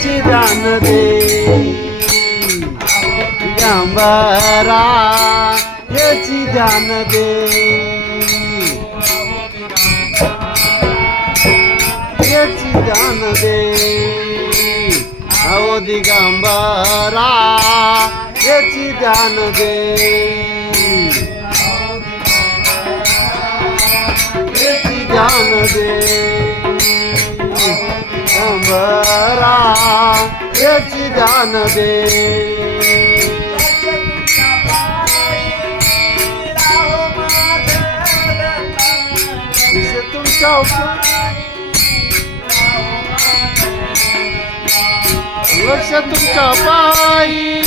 याची दान दे. दिगंबरा याची दान दे. याची दान दे. अहो दिगंबरा याची दान दे. याची दान दे. दिगंबरा याची ध्यान दे. लक्ष तुमच्या पायी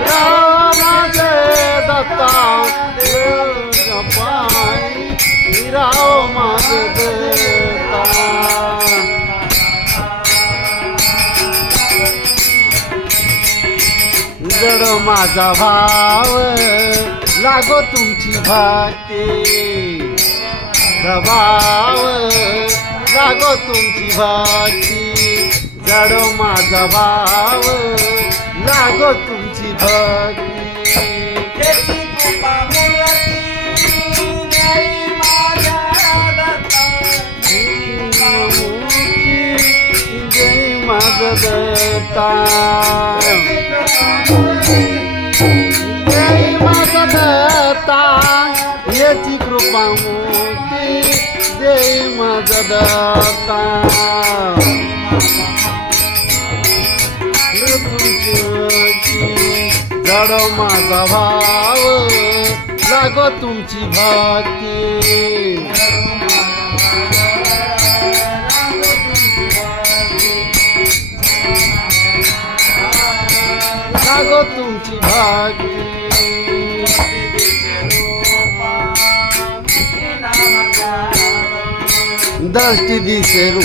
रामाज दत्ता. पायी राव माझे दत्ता. जड माझा भाव लागो तुमची भाती. दबाव लागो तुमची भाती. जड माझा भाव लागो तुमची भक्ती जय माझ दत्ता याची कृपा मोठी जय माझ दत्ता जड माझा भाव लागो तुमची भक्ती लागो तुमची भाग्य दृष्टी दिसे रू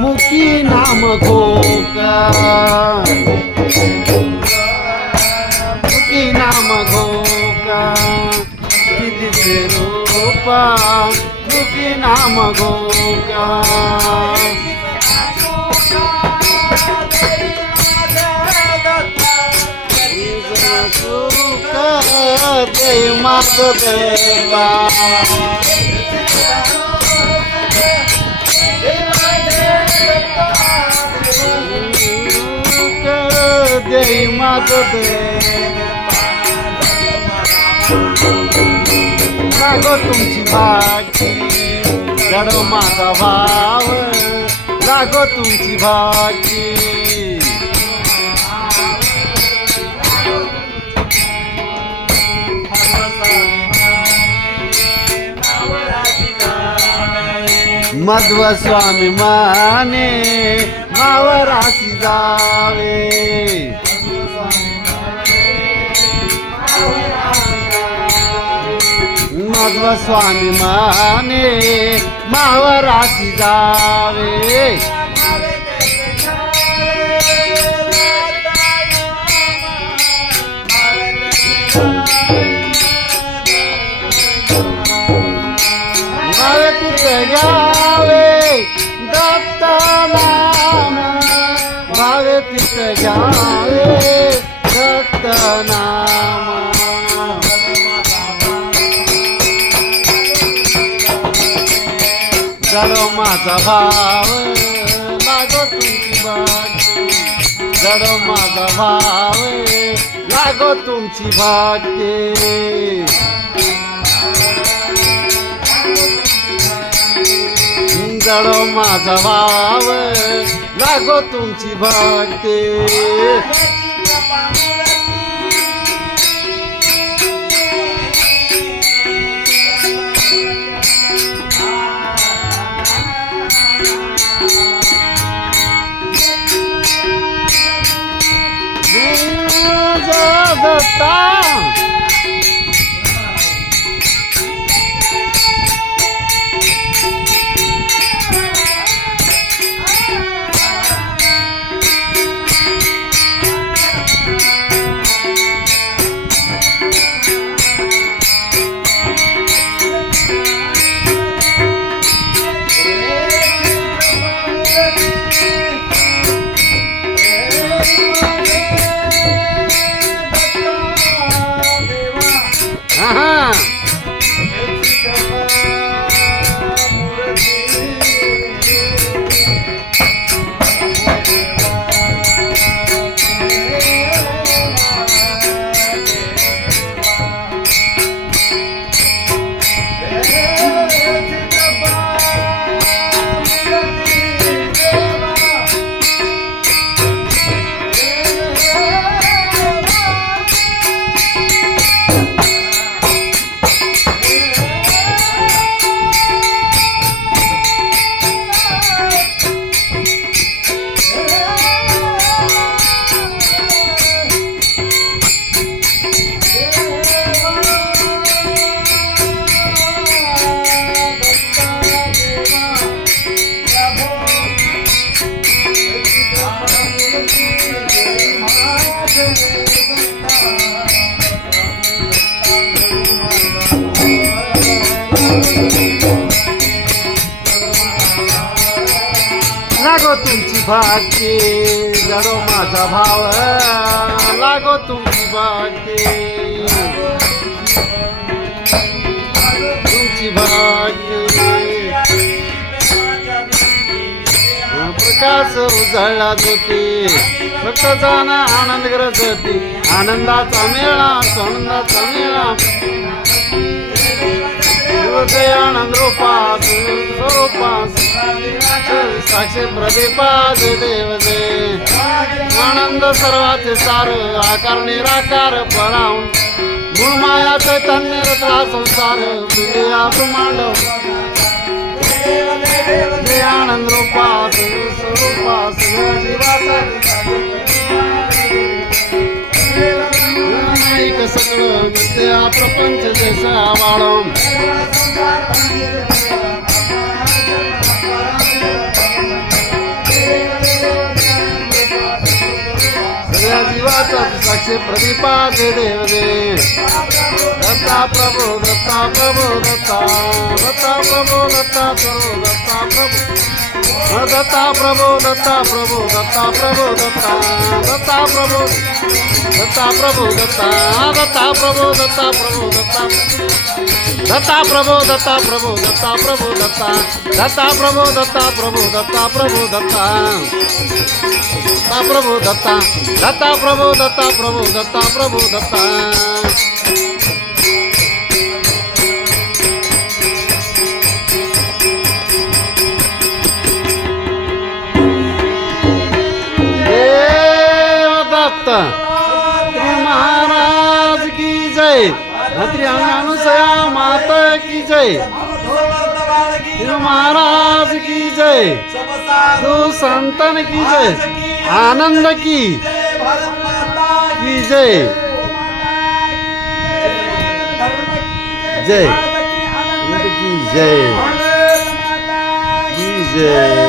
मुखी नाम घोका मुखी नाम घोका दृष्टी दिसे रूपा मुखी नाम घोका दे माग देवा सुख दे माग लागो तुमची भागी जड माझा भाव लागो तुमची भागी મધ્વ સ્વામી માને માવરાસી જાવે. મધ્વ સ્વામી માને માવરાસી જાવે. नाम मावे तिथे घ्यावे दत्त नाम. जडो माझा भाव लागो तुमची भाग्य. जडो माझा भाव लागो तुमची भाग्य. जडो माझा भाव लागो तुमची भक्ती. दत्ता तुमची भाग्ये. जडो माझा भाव लागो तुमची भाग्ये. तुमची भाग्ये. प्रकाश उजळला जाते भक्ताचा जाण आनंद गरज आनंदाचा मेळा आनंदाचा मेळा. आनंद रूपास साक्षी प्रदीपास देव आनंद सर्वाचे सार आकार निराकार पराऊन गुणमाया चैतन्य संसार दुनिया ब्रह्मांड आनंद रूपास स्वरूपास सगळं मिथ्या प्रपंच देसा वाळून से साक्षी प्रदीपाच देव दे दत्ता प्रभु दत्ता प्रभु दत्ता दत्ता प्रभु दत्ता प्रभू दत्ता प्रभु. दत्ता प्रभू दत्ता प्रभू दत्ता प्रभू दत्ता दत्ता प्रभू दत्ता प्रभू दत्ता दत्ता प्रभू दत्ता प्रभू दत्ता दत्ता प्रभू दत्ता प्रभू दत्ता प्रभू दत्ता दत्ता प्रभू दत्ता प्रभू दत्ता प्रभू दत्ता दत्ता प्रभू दत्ता दत्ता प्रभू दत्ता प्रभू दत्ता प्रभू दत्ता दत्त महाराज की जय। श्री अनुसया माता की जय। महाराज की जय। तू संतन की जय। आनंद की की जय। जय। की जय। की जय।